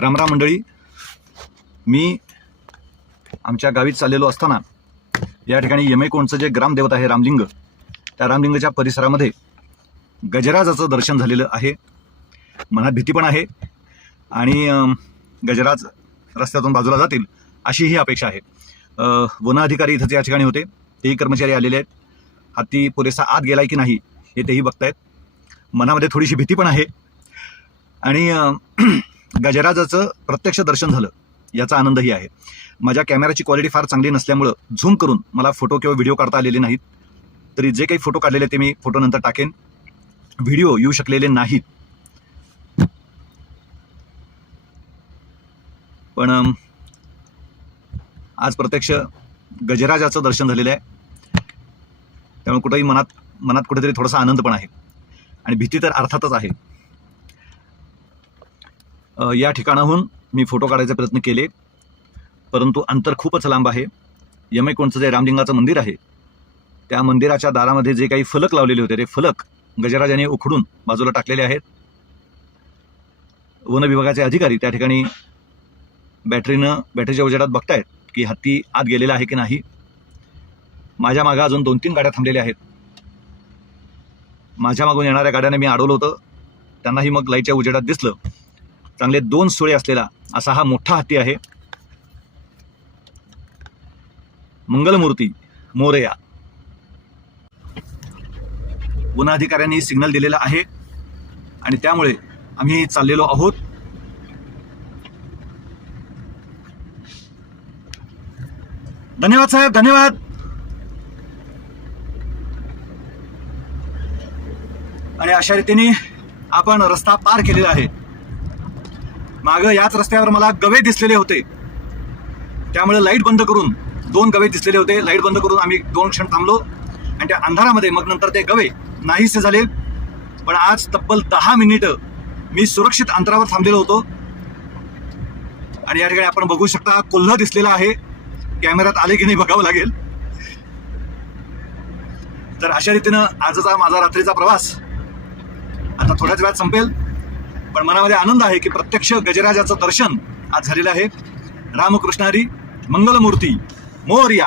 रामराम मंडळी, मी आमच्या गावीत चाललेलो असताना या ठिकाणी यमैकोंडचं जे ग्रामदेवत आहे रामलिंग, त्या रामलिंगच्या परिसरामध्ये गजराजाचं दर्शन झालेलं आहे. मनात भीती पण आहे आणि गजराज रस्त्यातून बाजूला जातील अशी ही अपेक्षा आहे. वन अधिकारी इथं या ठिकाणी होते, तेही कर्मचारी आलेले आहेत. हत्ती पुरेसा आत गेलाय की नाही हे तेही बघतायत. मनामध्ये थोडीशी भीती पण आहे आणि गजराजाचं प्रत्यक्ष दर्शन झालं याचा आनंदही आहे. माझ्या कॅमेराची क्वालिटी फार चांगली नसल्यामुळं झूम करून मला फोटो किंवा व्हिडिओ काढता आलेले नाहीत. तरी जे काही फोटो काढलेले ते मी फोटो नंतर टाकेन. व्हिडिओ येऊ शकलेले नाहीत, पण आज प्रत्यक्ष गजराजाचं दर्शन झालेलं आहे. त्यामुळे कुठेही मनात कुठेतरी थोडासा आनंद पण आहे आणि भीती तर अर्थातच आहे. या ठिकाणाहून मी फोटो काढायचे प्रयत्न केले, परंतु अंतर खूपच लांब आहे. यमैकोंडचं जे रामलिंगाचं मंदिर आहे त्या मंदिराच्या दारामध्ये जे काही फलक लावलेले होते ते फलक गजराजाने उखडून बाजूला टाकलेले आहेत. वन विभागाचे अधिकारी त्या ठिकाणी बॅटरीच्या उजेडात बघतायत की हत्ती आत गेलेला आहे की नाही. माझ्या मागं अजून 2-3 गाड्या थांबलेल्या आहेत. माझ्या मागून येणाऱ्या गाड्याने मी अडवलं होतं, त्यांनाही मग लाईटच्या उजेडात दिसलं. चांगले 2 सुळे असलेला असा हा मोठा हत्ती आहे. मंगलमूर्ती मोरया. वन अधिकाऱ्यांनी सिग्नल दिलेला आहे आणि त्यामुळे आम्ही चाललेलो आहोत. धन्यवाद साहेब, धन्यवाद. आणि अशा रीतीने आपण रस्ता पार केलेला आहे. मागं याच रस्त्यावर मला गवे दिसलेले होते, त्यामुळे लाईट बंद करून 2 गवे दिसलेले होते. लाईट बंद करून आम्ही 2 क्षण थांबलो आणि त्या अंधारामध्ये मग नंतर ते गवे नाहीसे झाले. पण आज तब्बल 10 मिनिटं मी सुरक्षित अंतरावर थांबलेलो होतो. आणि या ठिकाणी आपण बघू शकता कोल्हा दिसलेला आहे. कॅमेऱ्यात आले की नाही बघावं लागेल. तर अशा रीतीनं आजचा माझा रात्रीचा प्रवास आता थोड्याच वेळात संपेल. पण मनामध्ये आनंद आहे की प्रत्यक्ष गजराजाचं दर्शन आज झालेलं आहे. रामकृष्ण हरी, मंगलमूर्ती मोरया.